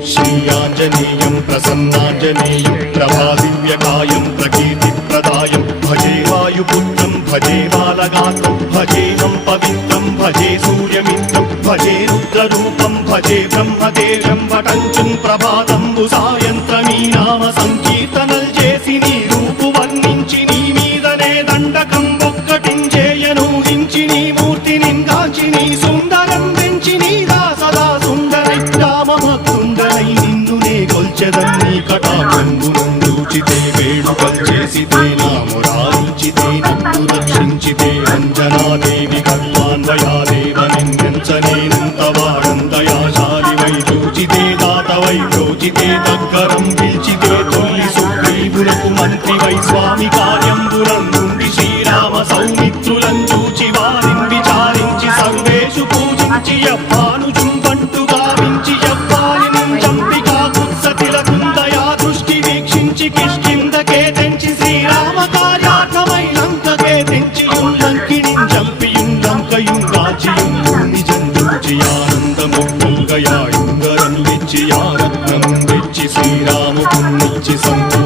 श्रीयाञ्जनेयं प्रसन्नाञ्जनेयं प्रभादिव्यकायं प्रकीर्तिप्रदायं भजे वायुपुत्रं भजे बालगात्रं भजेऽहं पवित्रं भजे सूर्यमित्रं भजे रुद्ररूपं भजे ब्रह्मदेवं वटञ्चं ప్రభాతంబు సాయంత్రమీ నామ సంకీర్తనల్ చేసి నీ రూపు వర్ణించి నీ మీదనే దండకం ఒక్కటించేయను హించి నీ మూర్తిని గాంచి నీ సుందరం పెంచి నీ సదా సుందరై రామభక్తుండనై నిన్నునే కొల్చెదం నీ కటాక్షంబునందూచితే వేడుకల్ చేసితే నా మురారిచితే నన్ను రక్షించితే అంజనాదేవి కల్లాన్వయాదేవనిందించనేనంత వాడంతయాశాలి వై చూచితే దాతవై ప్రోచితే దగ్గరం పిలిచితే తొల్లి సుగ్రీవులకు మంత్రి వై స్వామి కార్యంబులందుండి శ్రీరామ సౌమిత్రులను చూచి వారిని విచారించి సర్వేషు పూజించి యవ్వానుజుంబంటు గావించి యవ్వాలిని చంపికా కుత్సతిలకుందయా దృష్టి వీక్షించి కిష్కిందకే తెంచి శ్రీరామ కార్యార్థమై లంకకే తెంచి లంకిని చంపియుం కాచియుం నిజం చూచి ఆనందముగయాయుంగరం విచ్చి ఆరత్నం తెచ్చి శ్రీరామునిచ్చి సంతో